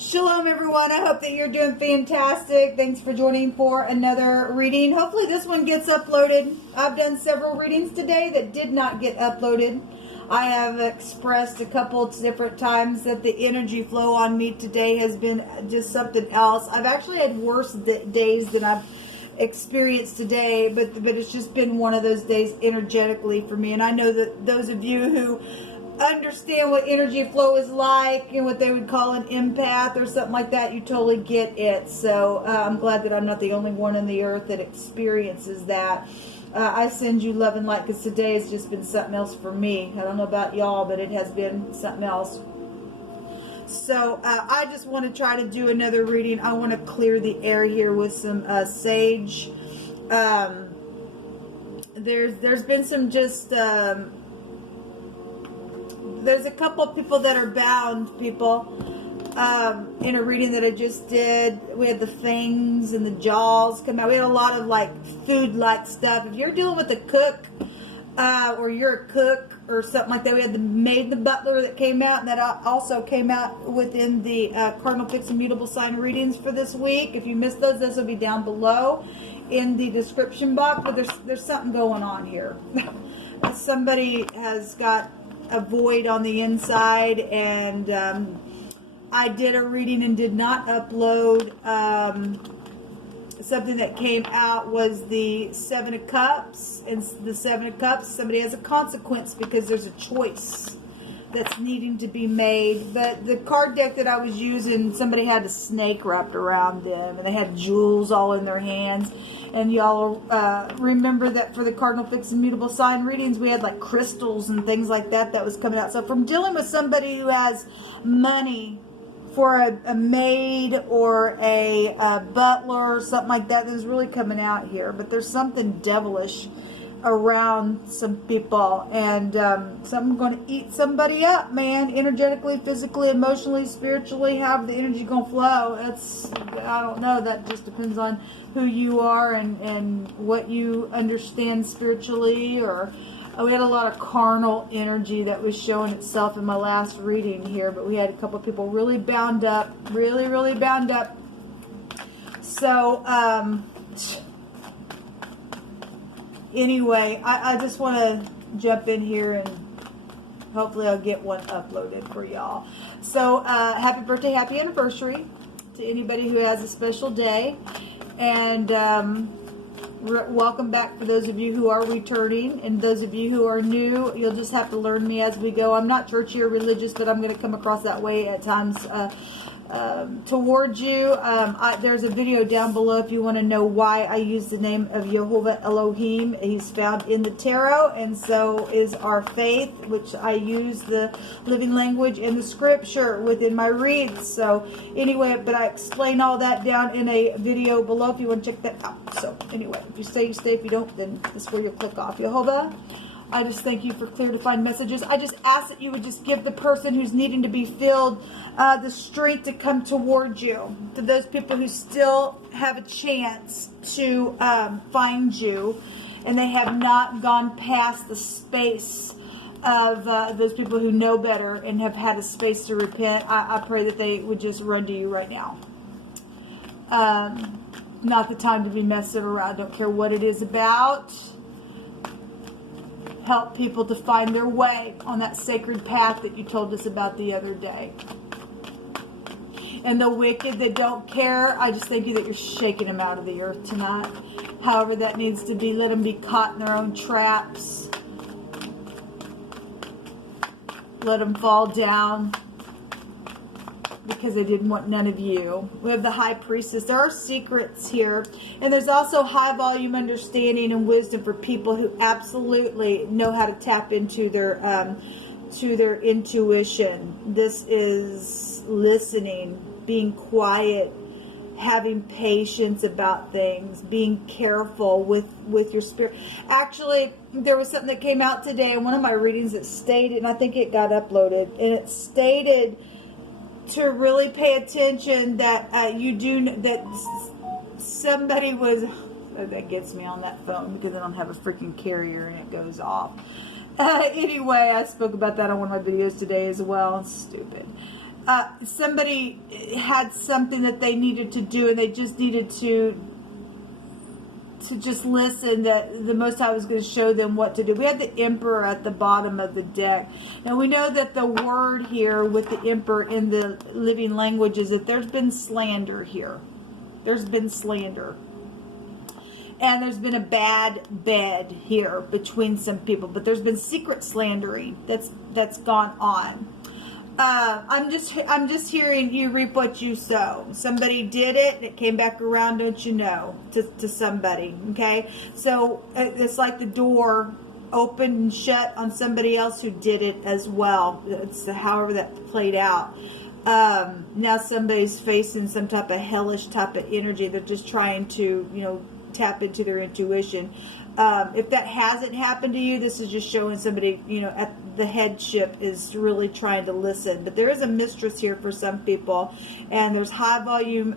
Shalom everyone, I hope that you're doing fantastic. Thanks for joining for another reading. Hopefully this one gets uploaded. I've done several readings today that did not get uploaded. I have expressed a couple different times that the energy flow on me today has been just something else. I've actually had worse days than I've experienced today, but it's just been one of those days energetically for me. And I know that those of you who understand what energy flow is like and what they would call an empath or something like that, you totally get it. So I'm glad that I'm not the only one on the earth that experiences that. I send you love and light because today has just been something else for me. I don't know about y'all, but it has been something else. So I just want to try to do another reading. I want to clear the air here with some sage. There's been some just there's a couple of people that are bound, in a reading that I just did. We had the fangs and the jaws come out. We had a lot of like food-like stuff. If you're dealing with a cook, or you're a cook or something like that, we had the maid and the butler that came out, and that also came out within the Cardinal-FIXED-MUTABLE sign readings for this week. If you missed those, this will be down below in the description box. But there's something going on here. Somebody has got a void on the inside, and I did a reading and did not upload. Something that came out was the Seven of Cups, and the Seven of Cups, somebody has a consequence because there's a choice that's needing to be made. But the card deck that I was using, somebody had a snake wrapped around them, and they had jewels all in their hands. And y'all remember that for the Cardinal-FIXED-MUTABLE sign readings, we had like crystals and things like that was coming out. So from dealing with somebody who has money for a maid or a butler or something like that is really coming out here. But there's something devilish around some people, and something going to eat somebody up, man, energetically, physically, emotionally, spiritually. How the energy going to flow, I don't know, that just depends on who you are and what you understand spiritually. Or we had a lot of carnal energy that was showing itself in my last reading here, but we had a couple of people really bound up, really bound up. So anyway, I just want to jump in here, and hopefully I'll get one uploaded for y'all. So happy birthday, happy anniversary to anybody who has a special day. And welcome back for those of you who are returning, and those of you who are new, you'll just have to learn me as we go. I'm not churchy or religious, but I'm going to come across that way at times towards you. There's a video down below if you want to know why I use the name of Yhvh Elohim. He's found in the tarot, and so is our faith, which I use the living language and the scripture within my reads. So anyway, but I explain all that down in a video below if you want to check that out. So anyway, if you stay, you stay. If you don't, then this is where you'll click off. Yhvh, I just thank you for clear defined messages. I just ask that you would just give the person who's needing to be filled the strength to come towards you. To those people who still have a chance to find you, and they have not gone past the space of those people who know better and have had a space to repent, I pray that they would just run to you right now. Not the time to be messing around. Don't care what it is about. Help people to find their way on that sacred path that you told us about the other day. And the wicked that don't care, I just thank you that you're shaking them out of the earth tonight. However that needs to be, let them be caught in their own traps. Let them fall down because they didn't want none of you. We have the High Priestess. There are secrets here. And there's also high volume understanding and wisdom for people who absolutely know how to tap into their intuition. This is listening, being quiet, having patience about things, being careful with your spirit. Actually, there was something that came out today in one of my readings that stated, and I think it got uploaded, and it stated to really pay attention that that somebody was, that gets me on that phone because I don't have a freaking carrier and it goes off. Anyway, I spoke about that on one of my videos today as well. It's stupid. somebody had something that they needed to do, and they just needed to just listen, that the Most High was going to show them what to do. We had the Emperor at the bottom of the deck. Now we know that the word here with the Emperor in the living language is that there's been slander here. There's been slander. And there's been a bad bed here between some people. But there's been secret slandering that's gone on. I'm just hearing you reap what you sow. Somebody did it, and it came back around, don't you know, to somebody, okay? So it's like the door opened and shut on somebody else who did it as well. It's however that played out. Now somebody's facing some type of hellish type of energy. They're just trying to, tap into their intuition. If that hasn't happened to you, this is just showing somebody, at the headship is really trying to listen. But there is a mistress here for some people, and there's high volume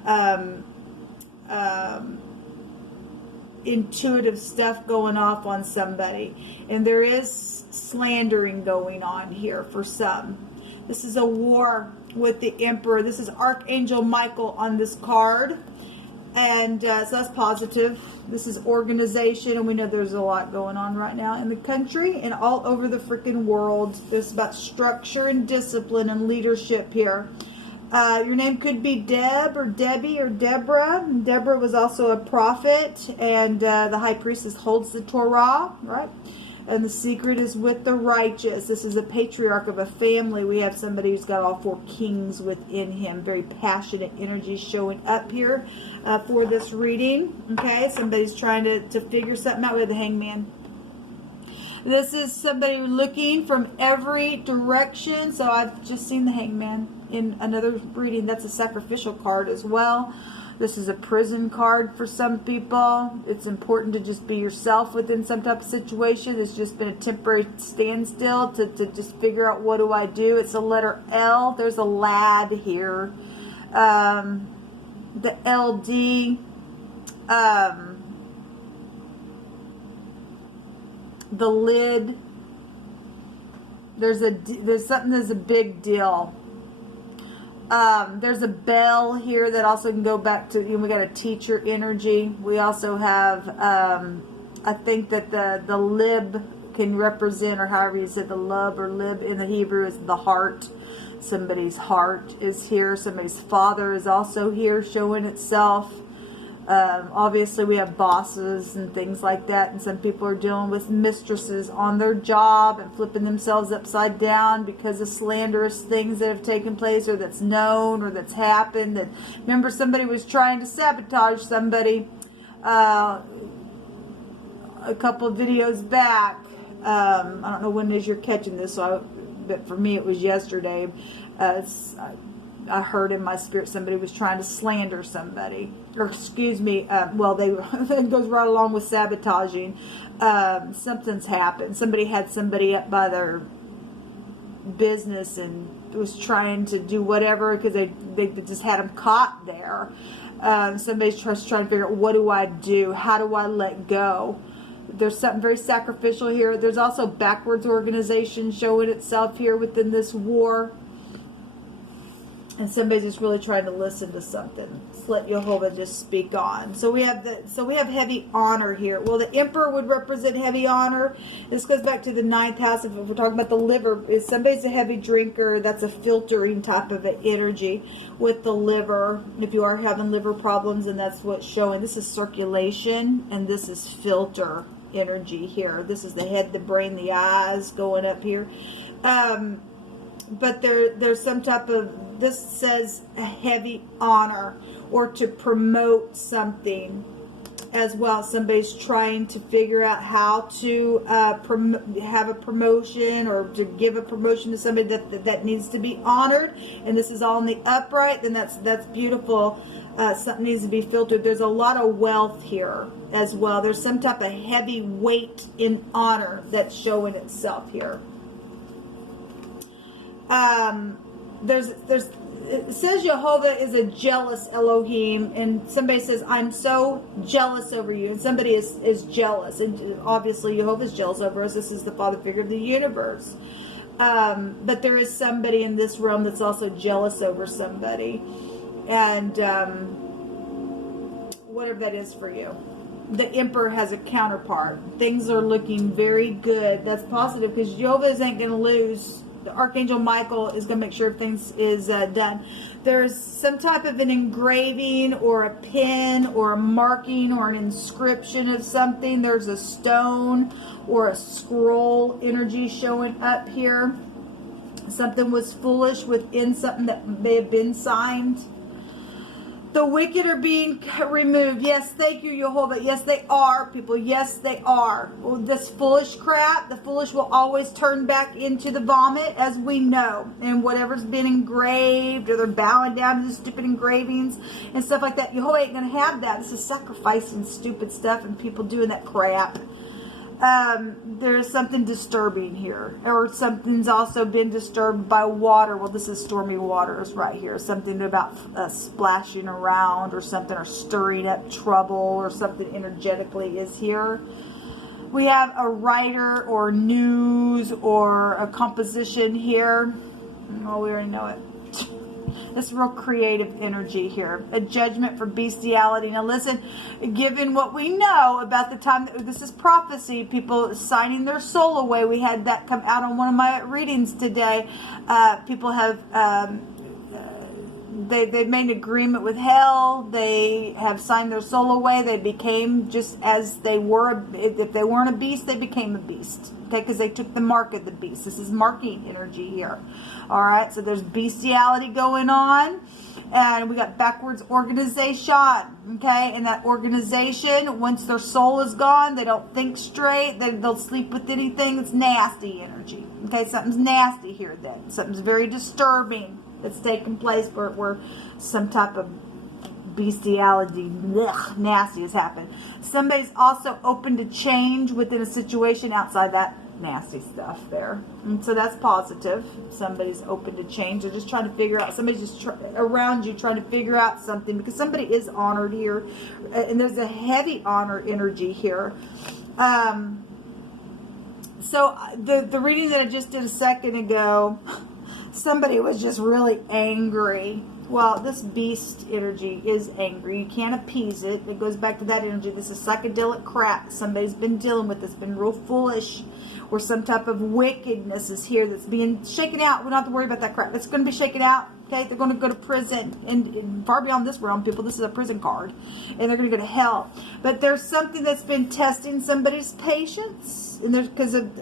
intuitive stuff going off on somebody, and there is slandering going on here for some. This is a war with the Emperor. This is Archangel Michael on this card. And so that's positive. This is organization, and we know there's a lot going on right now in the country and all over the freaking world. There's about structure and discipline and leadership here. Your name could be Deb or Debbie or Deborah. Deborah was also a prophet, and the high priestess holds the Torah, right? And the secret is with the righteous. This is a patriarch of a family. We have somebody who's got all 4 kings within him. Very passionate energy showing up here for this reading. Okay, somebody's trying to figure something out with the Hangman. This is somebody looking from every direction. So I've just seen the Hangman in another reading. That's a sacrificial card as well. This is a prison card for some people. It's important to just be yourself within some type of situation. It's just been a temporary standstill to just figure out, what do I do? It's a letter L. There's a lad here. The LD. The lid. There's something that's a big deal. There's a bell here that also can go back to, we got a teacher energy. We also have, I think that the lib can represent, or however you said, the lub or lib in the Hebrew is the heart. Somebody's heart is here. Somebody's father is also here showing itself. Obviously we have bosses and things like that, and some people are dealing with mistresses on their job and flipping themselves upside down because of slanderous things that have taken place, or that's known, or that's happened. That, remember, somebody was trying to sabotage somebody a couple of videos back. I don't know when it is you're catching this, but for me it was yesterday. I heard in my spirit somebody was trying to slander somebody, or excuse me, it goes right along with sabotaging. Something's happened. Somebody had somebody up by their business and was trying to do whatever because they just had them caught there. Somebody's just trying to figure out, what do I do? How do I let go? There's something very sacrificial here. There's also backwards organization showing itself here within this war. And somebody's just really trying to listen to something. Just let Yhvh just speak on. So we have heavy honor here. Well, the Emperor would represent heavy honor. This goes back to the 9th house. If we're talking about the liver, if somebody's a heavy drinker, that's a filtering type of an energy with the liver. If you are having liver problems, and that's what's showing. This is circulation, and this is filter energy here. This is the head, the brain, the eyes going up here. But there's some type of, this says a heavy honor, or to promote something as well. Somebody's trying to figure out how to have a promotion, or to give a promotion to somebody that needs to be honored. And this is all in the upright, then that's beautiful. Something needs to be filtered. There's a lot of wealth here as well. There's some type of heavy weight in honor that's showing itself here. It says Yhvh is a jealous Elohim, and somebody says, I'm so jealous over you, and somebody is jealous, and obviously Yhvh is jealous over us. This is the father figure of the universe. But there is somebody in this realm that's also jealous over somebody. And whatever that is for you. The Emperor has a counterpart. Things are looking very good. That's positive because Yhvh ain't going to lose. The Archangel Michael is going to make sure everything is done. There's some type of an engraving or a pin or a marking or an inscription of something. There's a stone or a scroll energy showing up here. Something was foolish within something that may have been signed. The wicked are being removed. Yes, thank you, Yhvh. Yes, they are, people. Yes, they are. Well, this foolish crap, the foolish will always turn back into the vomit, as we know. And whatever's been engraved, or they're bowing down to the stupid engravings and stuff like that, Yhvh ain't going to have that. This is sacrificing stupid stuff and people doing that crap. There's something disturbing here, or something's also been disturbed by water. Well, this is stormy waters right here. Something about splashing around or something, or stirring up trouble or something energetically is here. We have a writer or news or a composition here. Oh, we already know it. This real creative energy here. A judgment for bestiality. Now listen, given what we know about the time that this is prophecy, people signing their soul away. We had that come out on one of my readings today. People have they've made an agreement with hell. They have signed their soul away. They became just as they were. If they weren't a beast, they became a beast. Okay, because they took the mark of the beast. This is marking energy here. All right, so there's bestiality going on. And we got backwards organization. Okay, and that organization, once their soul is gone, they don't think straight. They'll sleep with anything. It's nasty energy. Okay, something's nasty here then. Something's very disturbing that's taken place where some type of bestiality, nasty has happened. Somebody's also open to change within a situation outside that nasty stuff there. And so that's positive. Somebody's open to change. They're just trying to figure out, somebody's just around you trying to figure out something, because somebody is honored here. And there's a heavy honor energy here. So the reading that I just did a second ago, somebody was just really angry. Well, this beast energy is angry. You can't appease it. It goes back to that energy. This is psychedelic crap somebody's been dealing with. It's been real foolish, or some type of wickedness is here that's being shaken out. We don't have to worry about that crap. It's going to be shaken out. Okay, they're going to go to prison, and far beyond this realm, people. This is a prison card, and they're going to go to hell. But there's something that's been testing somebody's patience, and there's because of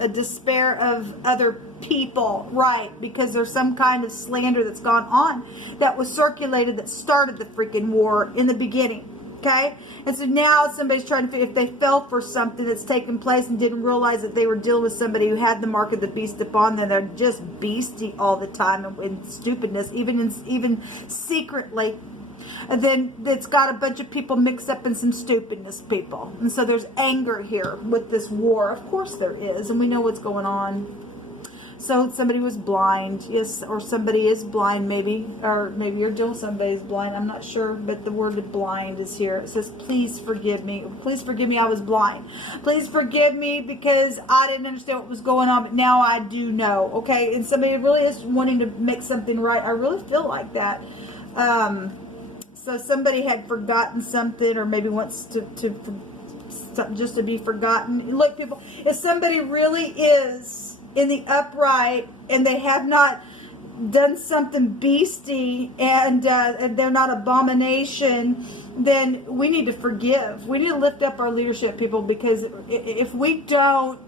a despair of other people, right? Because there's some kind of slander that's gone on that was circulated that started the freaking war in the beginning. Okay, and so now somebody's trying to figure if they fell for something that's taken place and didn't realize that they were dealing with somebody who had the mark of the beast upon them. They're just beastie all the time and stupidness, even secretly. And then it's got a bunch of people mixed up in some stupidness, people. And so there's anger here with this war. Of course there is, and we know what's going on. So somebody was blind, yes, or somebody is blind, maybe, or maybe you're dealing with somebody's blind. I'm not sure, but the word blind is here. It says, "Please forgive me. Please forgive me. I was blind. Please forgive me because I didn't understand what was going on, but now I do know." Okay, and somebody really is wanting to make something right. I really feel like that. So somebody had forgotten something, or maybe wants to just to be forgotten. Look, people, if somebody really is in the upright and they have not done something beastie and they're not abomination, then we need to forgive. We need to lift up our leadership, people, because if we do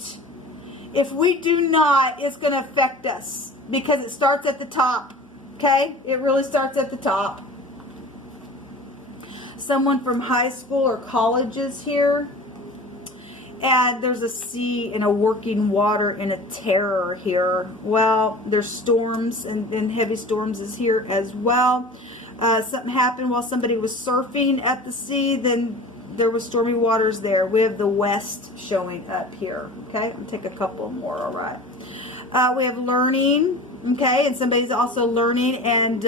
not, it's going to affect us, because it starts at the top. Okay, it really starts at the top. Someone from high school or college is here. And there's a sea and a working water and a terror here. Well, there's storms, and heavy storms is here as well. Something happened while somebody was surfing at the sea. Then there was stormy waters there. We have the west showing up here. Okay, I'll take a couple more. All right. We have learning. Okay, and somebody's also learning, and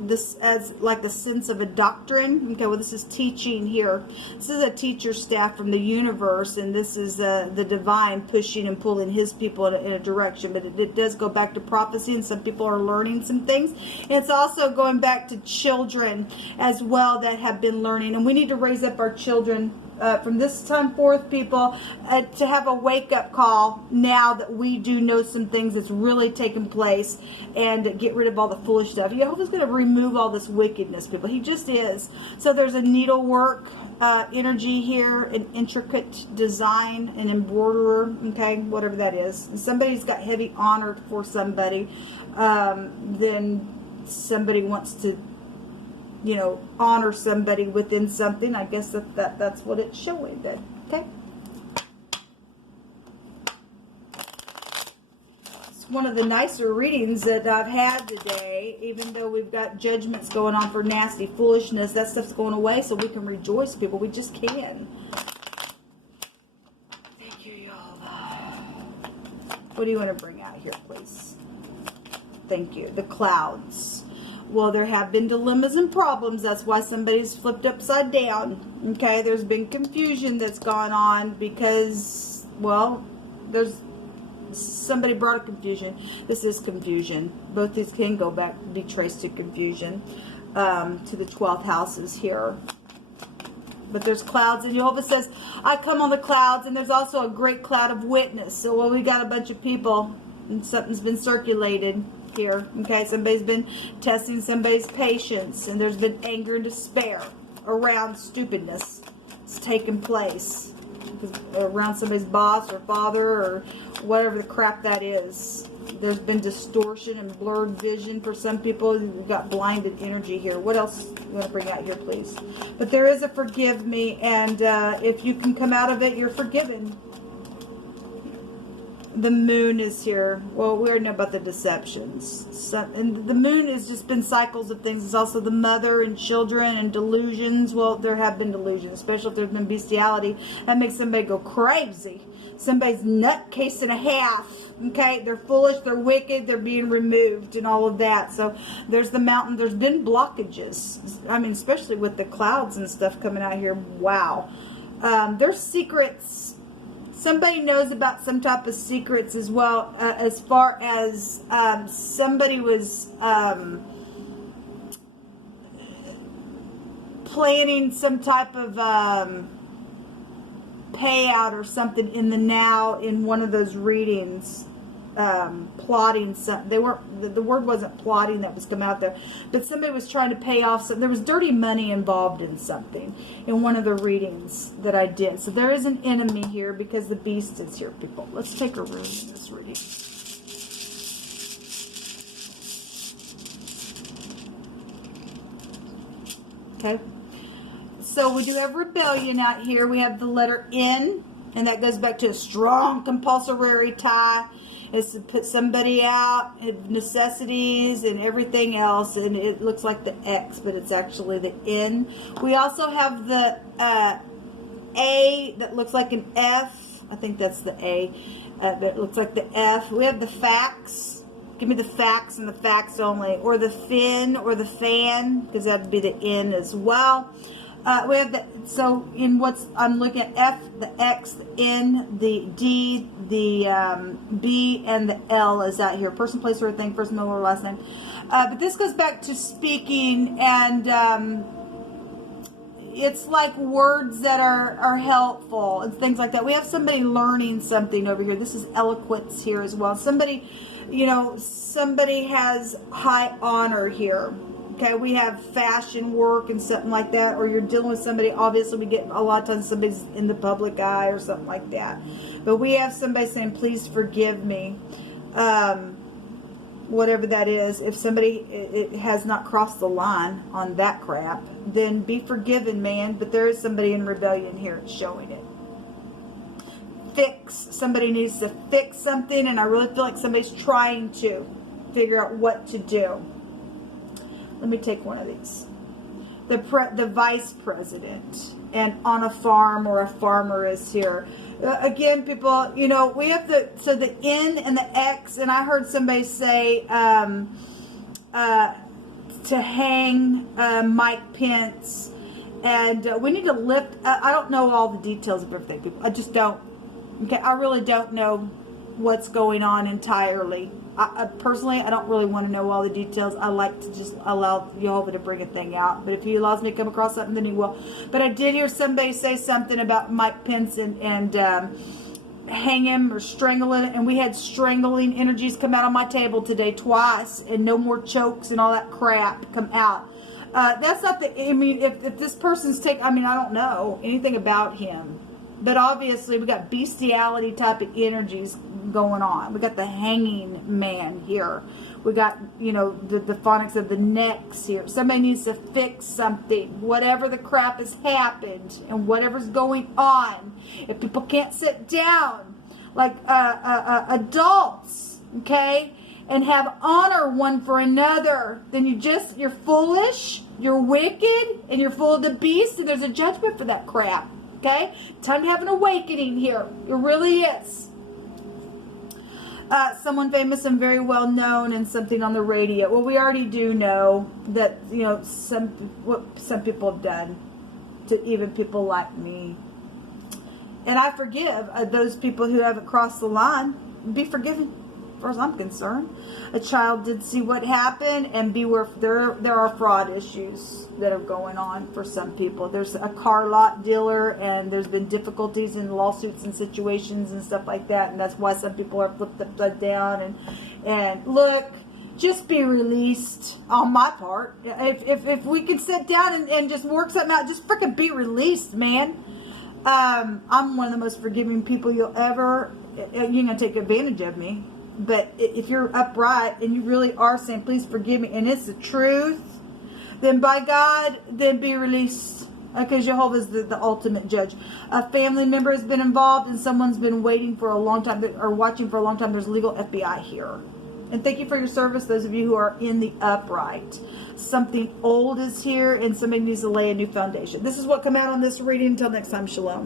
this as like a sense of a doctrine. Okay, well, this is teaching here. This is a teacher staff from the universe, and this is the divine pushing and pulling his people in a direction. But it does go back to prophecy, and some people are learning some things. And it's also going back to children as well that have been learning. And we need to raise up our children from this time forth, people, to have a wake-up call now that we do know some things that's really taken place, and get rid of all the foolish stuff. Jehovah's going to remove all this wickedness, people. He just is. So there's a needlework energy here, an intricate design, an embroiderer, okay, whatever that is. And somebody's got heavy honor for somebody. Then somebody wants to, you know, honor somebody within something. I guess that's what it's showing then. Okay. It's one of the nicer readings that I've had today, even though we've got judgments going on for nasty foolishness. That stuff's going away, so we can rejoice, people. We just can. Thank you, Yhvh. What do you want to bring out here, please? Thank you. The clouds. Well, there have been dilemmas and problems. That's why somebody's flipped upside down. Okay, there's been confusion that's gone on because, well, there's somebody brought a confusion. This is confusion. Both these can go back, be traced to confusion, to the 12th houses here. But there's clouds, and Jehovah says, I come on the clouds, and there's also a great cloud of witness. So, well, we got a bunch of people, and something's been circulated here. Okay, somebody's been testing somebody's patience, and there's been anger and despair around stupidness. It's taken place around somebody's boss or father or whatever the crap that is. There's been distortion and blurred vision for some people. We've got blinded energy here. What else do you want to bring out here, please? But there is a forgive me, and if you can come out of it, you're forgiven. The moon is here. Well, we already know about the deceptions. And the moon has just been cycles of things. It's also the mother and children and delusions. Well, there have been delusions, especially if there's been bestiality. That makes somebody go crazy. Somebody's nutcase and a half. Okay, they're foolish, they're wicked, they're being removed and all of that. So there's the mountain. There's been blockages. I mean, especially with the clouds and stuff coming out here. Wow. There's secrets. Somebody knows about some type of secrets as well, as far as somebody was planning some type of payout or something in the now in one of those readings. Plotting something. They weren't, the word wasn't plotting that was coming out there, but somebody was trying to pay off something. There was dirty money involved in something in one of the readings that I did. So there is an enemy here because the beast is here, people. Let's take a room in this reading. Okay. So we do have rebellion out here. We have the letter N, and that goes back to a strong compulsory tie. It's to put somebody out, necessities and everything else, and it looks like the X, but it's actually the N. We also have the A that looks like an F. I think that's the A, but it looks like the F. We have the facts. Give me the facts and the facts only, or the fin or the fan, because that would be the N as well. We have the, so in what's, I'm looking at F, the X, the N, the D, the B, and the L is out here. Person, place, or thing, first, middle, or last name. But this goes back to speaking, and it's like words that are helpful and things like that. We have somebody learning something over here. This is eloquence here as well. Somebody, you know, somebody has high honor here. Okay, we have fashion work and something like that, or you're dealing with somebody, obviously we get a lot of times somebody's in the public eye or something like that. But we have somebody saying, please forgive me, whatever that is. If somebody it has not crossed the line on that crap, then be forgiven, man. But there is somebody in rebellion here showing it. Fix. Somebody needs to fix something, and I really feel like somebody's trying to figure out what to do. Let me take one of these. The vice president, and on a farm, or a farmer is here. Again, people, you know, we have the N and the X, and I heard somebody say to hang Mike Pence. And we need to lift, I don't know all the details of everything, people. I just don't. Okay, I really don't know what's going on entirely. Personally, I don't really want to know all the details. I like to just allow Yhvh to bring a thing out. But if he allows me to come across something, then he will. But I did hear somebody say something about Mike Pence and hang him or strangle him. And we had strangling energies come out on my table today twice. And no more chokes and all that crap come out. That's not the, I mean, if this person's I don't know anything about him. But obviously, we got bestiality type of energies going on. We got the hanging man here. We got, the phonics of the necks here. Somebody needs to fix something. Whatever the crap has happened and whatever's going on. If people can't sit down like adults, okay, and have honor one for another, then you're foolish, you're wicked, and you're full of the beast, and there's a judgment for that crap. Okay? Time to have an awakening here. It really is. Someone famous and very well known and something on the radio. Well, we already do know that, what some people have done to even people like me. And I forgive those people who haven't crossed the line. Be forgiven, as far as I'm concerned. A child did see what happened, and beware, there are fraud issues that are going on for some people. There's a car lot dealer, and there's been difficulties in lawsuits and situations and stuff like that, and that's why some people are flipped upside down. And look, just be released on my part. If we could sit down and just work something out, just freaking be released, man. I'm one of the most forgiving people you'll ever. You're gonna take advantage of me, but if you're upright and you really are saying, please forgive me, and it's the truth, then by God, then be released. Because Yhvh is the ultimate judge. A family member has been involved and someone's been waiting for a long time or watching for a long time. There's legal FBI here. And thank you for your service, those of you who are in the upright. Something old is here and somebody needs to lay a new foundation. This is what come out on this reading. Until next time, shalom.